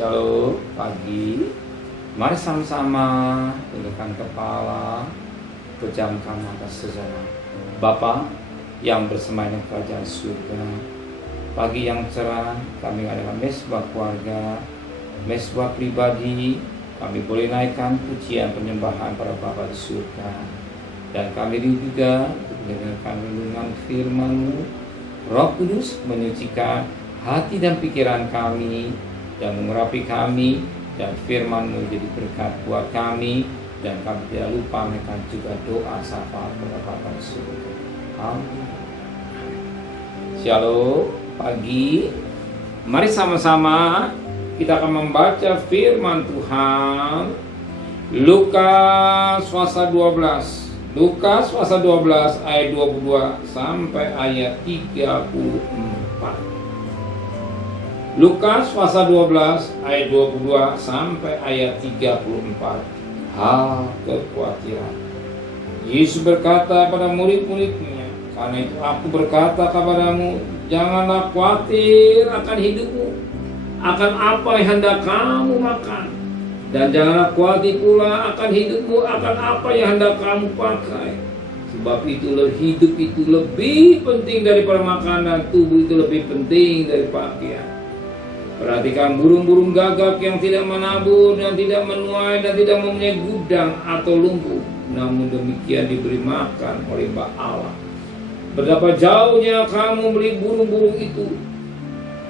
Shalom pagi. Mari sama-sama tundukkan kepala, pejamkan mata sejenak. Bapa yang bersemayam kerajaan surga, pagi yang cerah, kami adalah mesbah keluarga, mesbah pribadi. Kami boleh naikkan pujian penyembahan pada Bapa di surga. Dan kami juga mendengarkan renungan firman-Mu. Roh Kudus menyucikan hati dan pikiran kami dan mengurapi kami, dan firman-Mu jadi berkat buat kami, dan kami tidak lupa menaikkan juga doa syafaat kepada Bapa di surga. Amin. Shalom pagi. Mari sama-sama kita akan membaca firman Tuhan. Lukas pasal 12. Lukas pasal 12 ayat 22 sampai ayat 34. Lukas pasal 12 ayat 22 sampai ayat 34. Hal kekhawatiran. Yesus berkata pada murid-muridnya, "Karena itu aku berkata kepadamu, janganlah khawatir akan hidupmu, akan apa yang hendak kamu makan, dan janganlah khawatir pula akan hidupmu, akan apa yang hendak kamu pakai. Sebab itulah hidup itu lebih penting daripada makanan, tubuh itu lebih penting dari pakaian. Perhatikan burung-burung gagak yang tidak menabur dan tidak menuai dan tidak mempunyai gudang atau lumbung, namun demikian diberi makan oleh Bapa Allah. Betapa jauhnya kamu melihat burung-burung itu.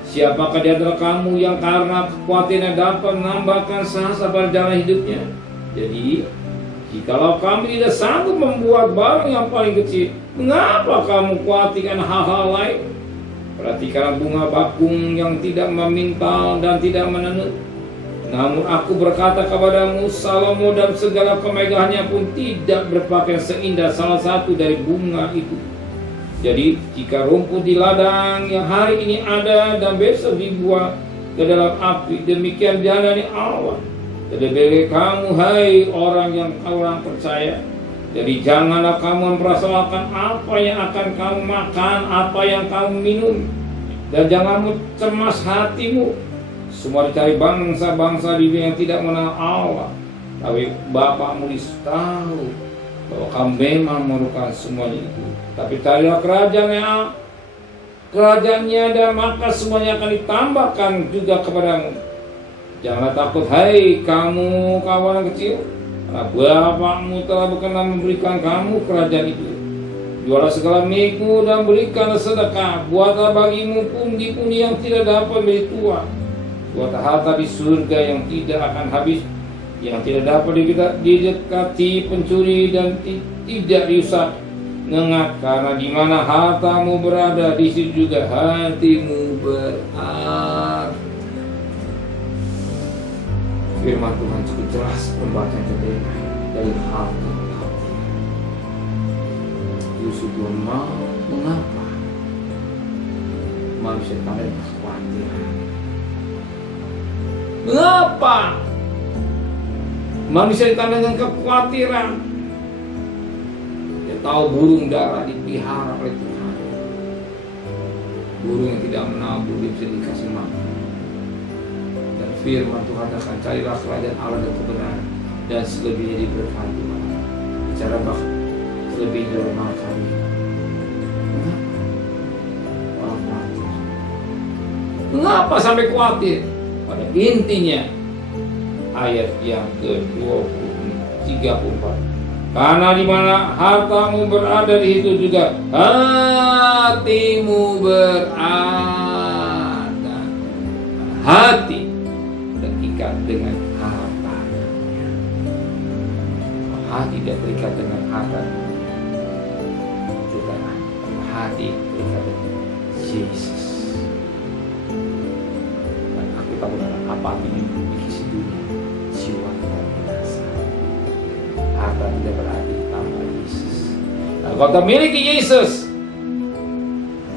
Siapakah di antara kamu yang karena kekhawatiran dapat menambahkan sehasta pada jalan hidupnya? Jadi, jikalau kamu tidak sanggup membuat barang yang paling kecil, mengapa kamu khawatirkan hal-hal lain? Perhatikan bunga bakung yang tidak memintal dan tidak menenun. Namun aku berkata kepadamu, Salomo dan segala kemegahannya pun tidak berpakaian seindah salah satu dari bunga itu. Jadi jika rumput di ladang yang hari ini ada dan besok dibuang ke dalam api, demikian diandani Allah. Jadi kamu, hai orang yang kurang percaya. Jadi janganlah kamu mempersoalkan apa yang akan kamu makan, apa yang kamu minum, dan jangan cemas hatimu. Semua dicari bangsa-bangsa di dunia yang tidak mengenal Allah. Tapi Bapakmu tahu bahwa kamu memang memerlukan semuanya itu. Tapi carilah kerajaannya, dan maka semuanya akan ditambahkan juga kepadamu. Janganlah takut, hai kamu kawan kecil, karena Bapakmu telah berkenan memberikan kamu kerajaan itu. Jualah segala milikmu dan berikanlah sedekah. Buatlah bagimu pundi-pundi yang tidak dapat menjadi tua. Buatlah harta di surga yang tidak akan habis, yang tidak dapat didekati pencuri dan tidak diusap. Ingat, karena di mana hartamu berada, di situ juga hatimu berada." Firman Tuhan cukup jelas membacanya dari hati. Yusuf belum mau mengapa manusia pada kekhawatiran. Mengapa manusia ditandai dengan kekhawatiran? Dia tahu burung dara dipelihara oleh Tuhan. Burung yang tidak menabur dia bisa dikasih makan. Dan firman Tuhan akan carilah kerajaan Allah dan kebenaran, dan selebihnya diberkati Tuhan. Bicara bahkan lebih dari makan. Mengapa sampai khawatir? Pada intinya ayat yang ke-34. Karena di mana hartamu berada, di situ juga hatimu berada. Hati terikat dengan harta. Hati tidak terikat dengan harta. Hati terikat dengan Yesus. Dan aku tahu apa ini memiliki dunia, jiwa tidak binasa. Harta tidak berarti tanpa Yesus. Nah, kalau kita miliki Yesus,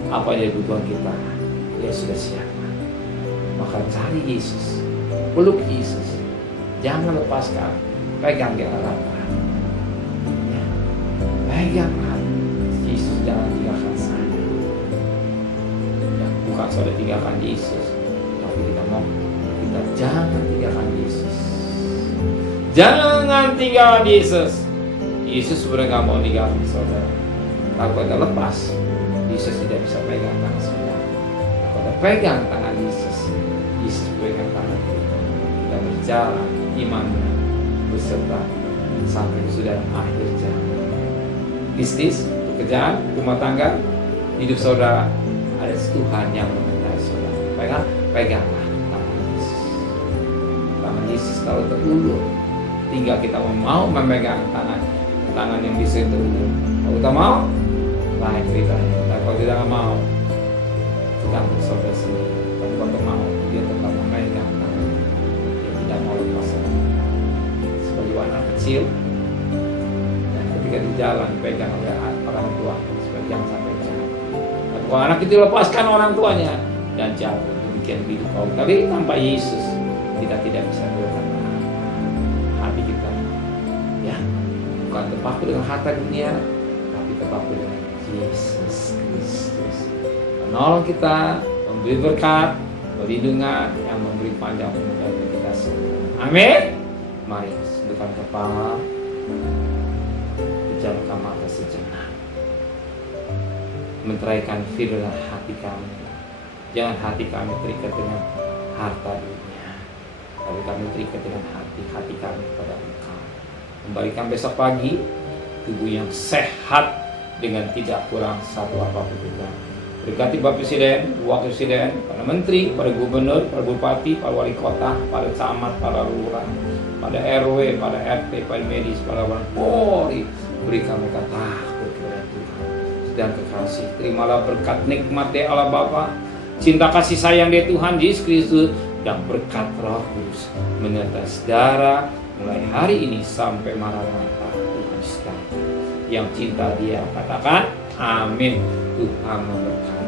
apa yang kebutuhan kita, dia sudah siapkan. Maka cari Yesus, peluk Yesus, jangan lepaskan, pegang dia erat. Ya, pegang erat. Yesus jangan tinggalkan saya. Ya, bukan saudara tinggalkan Yesus, tapi kita mau Dan jangan tinggalkan Yesus. Jangan tinggalkan Yesus. Yesus sebenarnya gak mau tinggalkan saudara. Kalau kita lepas, Yesus tidak bisa pegang tangan saudara. Kalau kita pegang tangan Yesus, Yesus pegang tangan kita. Kita berjalan imannya beserta sampai sudah akhir jalan. Bisnis, pekerjaan, rumah tangga, hidup saudara, ada Tuhan yang mengenai saudara. Peganglah tangan Yesus. Tangan Yesus kalau terulur, tinggal kita mau memegang tangan yang bisa terulur. Kalau kita mau, lain ceritanya. Tapi kalau kita nggak mau, tergantung saudara sendiri. Tapi kalau kita mau, dia tetap memegang tangan. Dia tidak mau lepas. Sebagai anak kecil, dan ketika di jalan dipegang oleh orang tua, supaya jangan sampai jatuh. Kalau anak itu lepaskan orang tuanya dan jatuh. Demikian hidup kau. Tapi tanpa Yesus, kita tidak bisa bertahan. Hati kita, ya, bukan terpaku dengan harta dunia, tapi terpaku dengan Yesus Kristus. Menolong kita, memberi berkat, perlindungan yang memberi panjang umur bagi kita semua. Amin. Mari sundukkan kepala, pejamkan mata sejenak, menteraikan firman hati kami. Jangan hati kami terikat dengan harta dunia, tapi kami terikat dengan hati kami kepada Engkau. Kembalikan besok pagi tubuh yang sehat dengan tidak kurang satu apapun juga. Berkati Bapak Presiden, Wakil Presiden, para Menteri, para Gubernur, para Bupati, para Wali Kota, para Camat, para Lurah, pada RW, pada RT, para medis, para Polri. Berikan mereka takut kepada Tuhan dan kekasih. Terimalah berkat nikmat dari Allah Bapa, cinta kasih sayang dari Tuhan Yesus Kristus, dan berkat Roh Kudus menyertai saudara mulai hari ini sampai Maranatha Tuhan sekalian. Yang cinta Dia katakan amin. Tuhan memberkati.